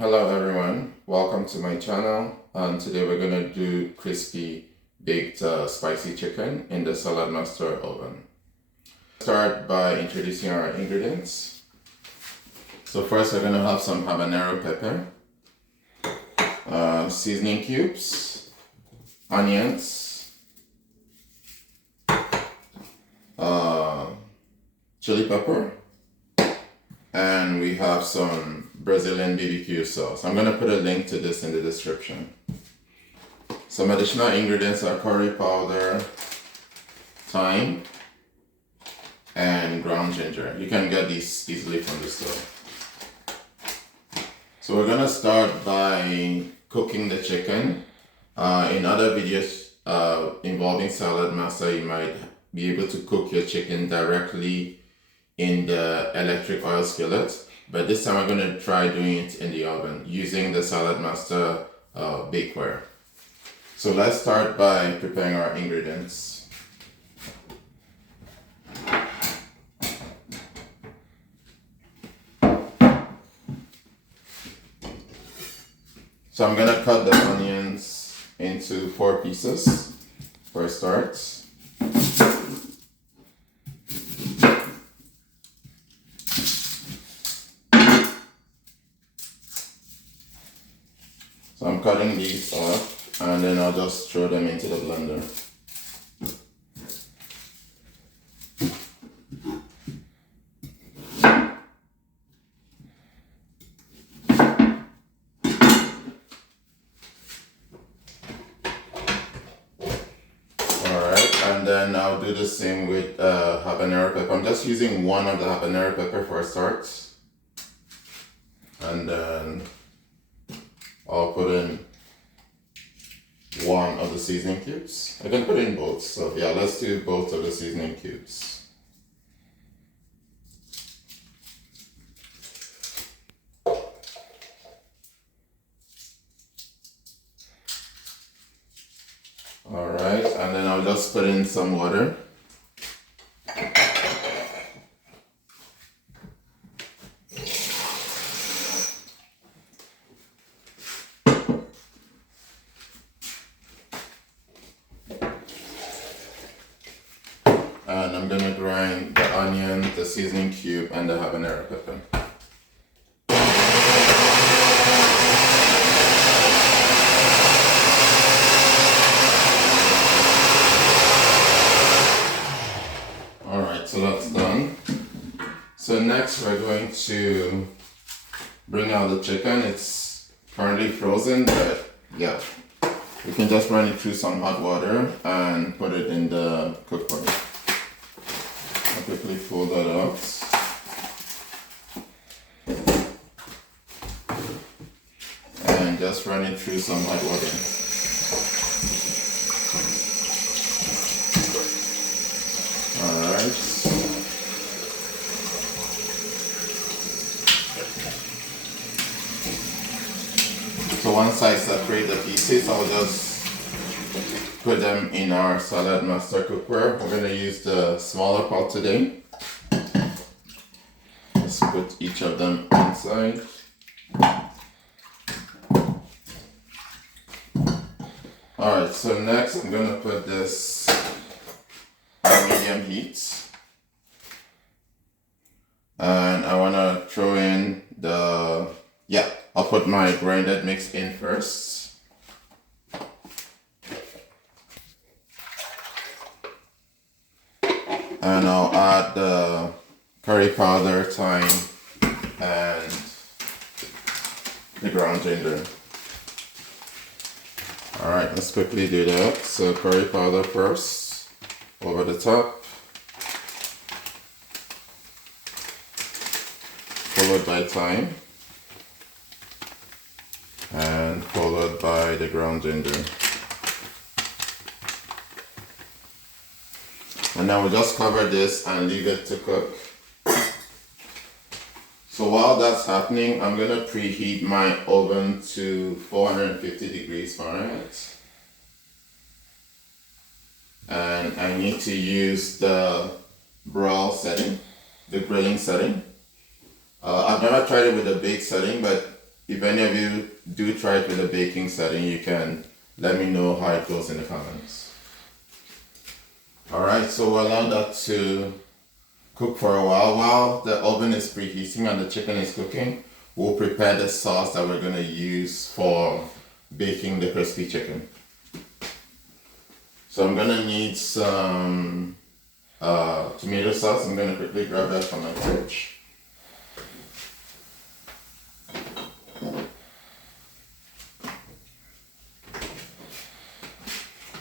Hello everyone, welcome to my channel, and today we're going to do crispy baked spicy chicken in the SaladMaster oven. Start by introducing our ingredients. So first we're going to have some habanero pepper, seasoning cubes, onions, chili pepper, and we have some Brazilian BBQ sauce. I'm going to put a link to this in the description. Some additional ingredients are curry powder, thyme, and ground ginger. You can get these easily from the store. So we're going to start by cooking the chicken. In other videos involving SaladMaster, you might be able to cook your chicken directly in the electric oil skillet, but this time I'm going to try doing it in the oven using the SaladMaster bakeware. So let's start by preparing our ingredients. So I'm going to cut the onions into 4 pieces for a start. So I'm cutting these off and then I'll just throw them into the blender. Alright, and then I'll do the same with habanero pepper. I'm just using one of the habanero pepper for a start. And then I'll put in one of the seasoning cubes. I can put in both, so yeah, let's do both of the seasoning cubes. Alright, and then I'll just put in some water. And I'm going to grind the onion, the seasoning cube, and the habanero pepper. Alright, so that's done. So next we're going to bring out the chicken. It's currently frozen, but yeah, we can just run it through some hot water and put it in the cookware. I'll quickly fold that out. And just run it through some hot water. Alright. So once I separate the pieces, I'll just put them in our SaladMaster cookware. We're going to use the smaller pot today. Let's put each of them inside. Alright, so next I'm going to put this on medium heat. And I want to throw in I'll put my grinded mix in first. And I'll add the curry powder, thyme, and the ground ginger. Alright, let's quickly do that. So curry powder first, over the top, followed by thyme, and followed by the ground ginger. And now we'll just cover this and leave it to cook. So while that's happening, I'm going to preheat my oven to 450 degrees Fahrenheit. And I need to use the broil setting, the grilling setting. I've never tried it with a bake setting, but if any of you do try it with a baking setting, you can let me know how it goes in the comments. Alright, so we'll allow that to cook for a while. While the oven is preheating and the chicken is cooking, we'll prepare the sauce that we're going to use for baking the crispy chicken. So I'm going to need some tomato sauce. I'm going to quickly grab that from my fridge.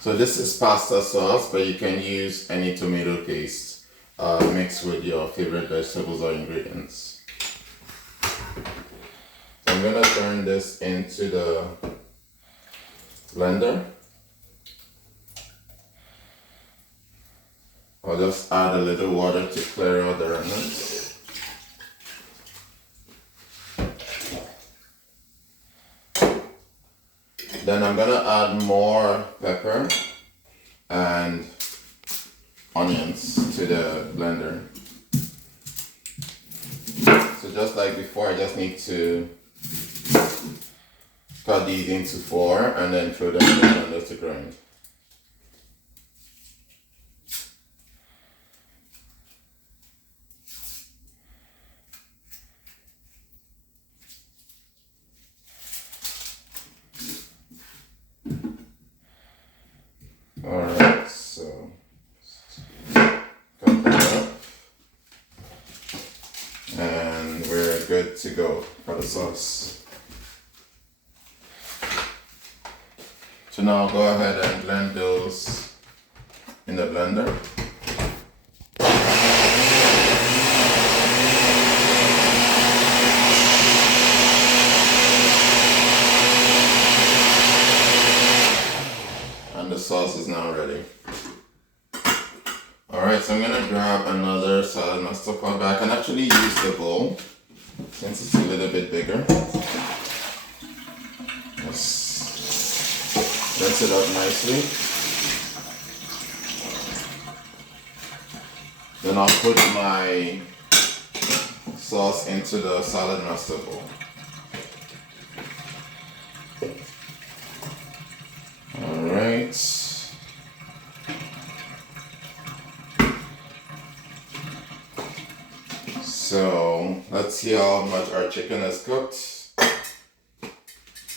So this is pasta sauce, but you can use any tomato paste mixed with your favorite vegetables or ingredients. So I'm going to turn this into the blender. I'll just add a little water to clear out the remnants. Then I'm gonna add more pepper and onions to the blender. So just like before, I just need to cut these into 4 and then throw them in the blender to grind. Alright, so cut that up and we're good to go for the sauce. So now I'll go ahead and blend those in the blender. And the sauce is now ready. Alright, so I'm gonna grab another SaladMaster pot, but I can actually use the bowl since it's a little bit bigger. Just rinse it up nicely. Then I'll put my sauce into the SaladMaster bowl. Alright. So let's see how much our chicken is cooked.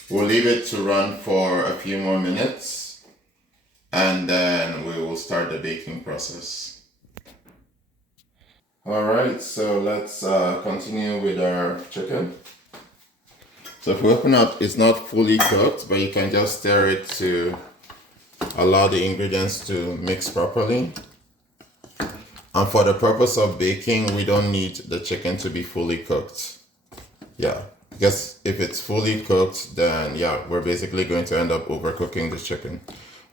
We'll leave it to run for a few more minutes and then we will start the baking process. Alright, so let's continue with our chicken. So if we open up, it's not fully cooked, but you can just stir it to allow the ingredients to mix properly. And for the purpose of baking, we don't need the chicken to be fully cooked. Yeah, because if it's fully cooked, then yeah, we're basically going to end up overcooking the chicken.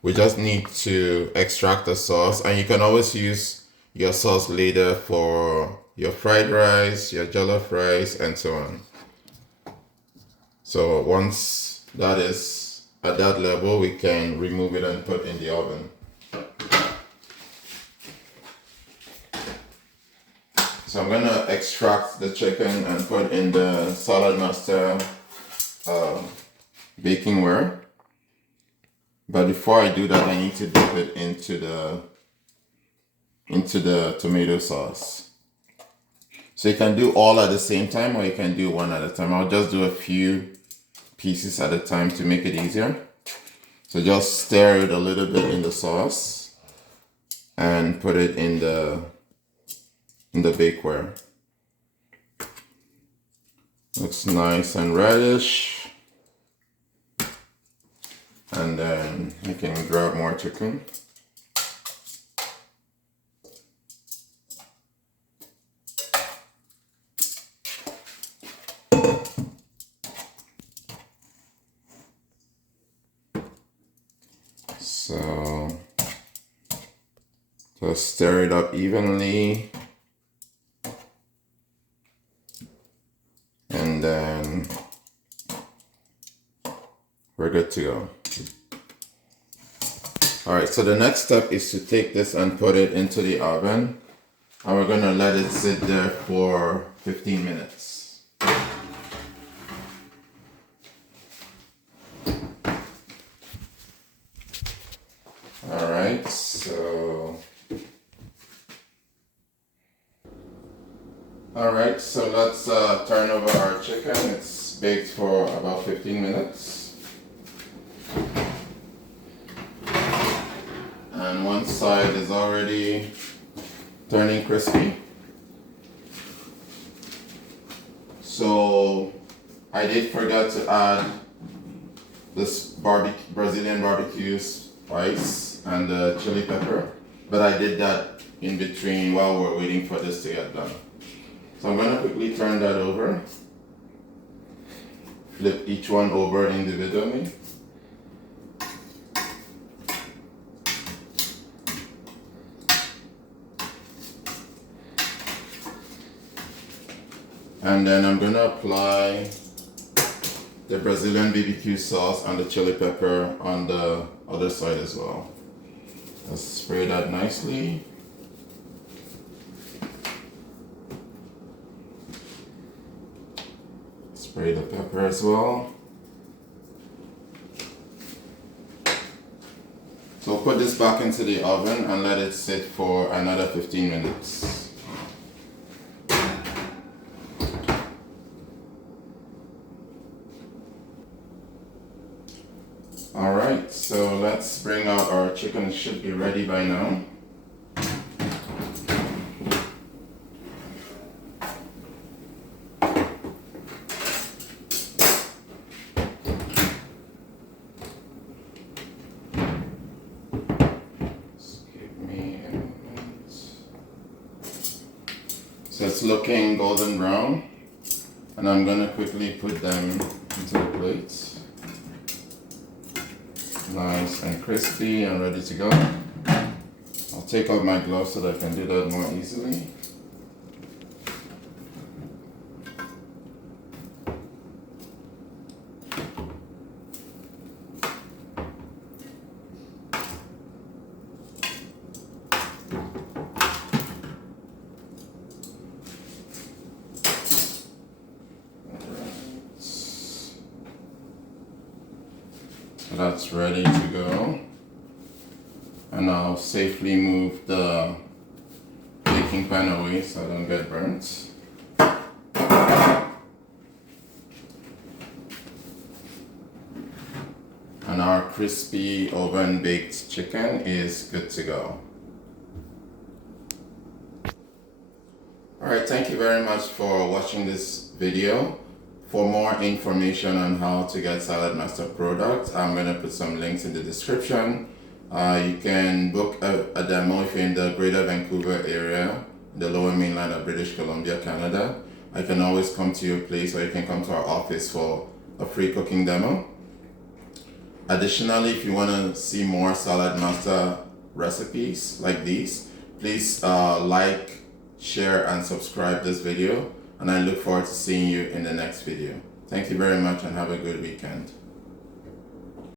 We just need to extract the sauce, and you can always use your sauce later for your fried rice, your jollof rice, and so on. So once that is at that level, we can remove it and put in the oven. So I'm gonna extract the chicken and put in the SaladMaster bakeware. But before I do that, I need to dip it into the tomato sauce. So you can do all at the same time or you can do one at a time. I'll just do a few pieces at a time to make it easier. So just stir it a little bit in the sauce and put it in the bakeware. Looks nice and reddish. And then you can grab more chicken. So just stir it up evenly. And then we're good to go. Alright, so the next step is to take this and put it into the oven. And we're gonna let it sit there for 15 minutes. Alright, so let's turn over our chicken. It's baked for about 15 minutes. And one side is already turning crispy. So I did forget to add this Brazilian barbecue spice and the chili pepper, but I did that in between while we're waiting for this to get done. So I'm going to quickly turn that over, flip each one over individually. And then I'm going to apply the Brazilian BBQ sauce and the chili pepper on the other side as well. Let's spray that nicely. Spray the pepper as well. So put this back into the oven and let it sit for another 15 minutes. Alright, so let's bring out our chicken. It should be ready by now. Just give me a moment. So it's looking golden brown, and I'm going to quickly put them into the plates. Nice and crispy and ready to go. I'll take off my gloves so that I can do that more easily. So that's ready to go, and I'll safely move the baking pan away so I don't get burnt. And our crispy oven baked chicken is good to go. Alright, thank you very much for watching this video. For more information on how to get SaladMaster products, I'm going to put some links in the description. You can book a demo if you're in the Greater Vancouver area, the Lower Mainland of British Columbia, Canada. I can always come to your place, or you can come to our office for a free cooking demo. Additionally, if you want to see more SaladMaster recipes like these, please like, share, and subscribe this video. And I look forward to seeing you in the next video. Thank you very much and have a good weekend.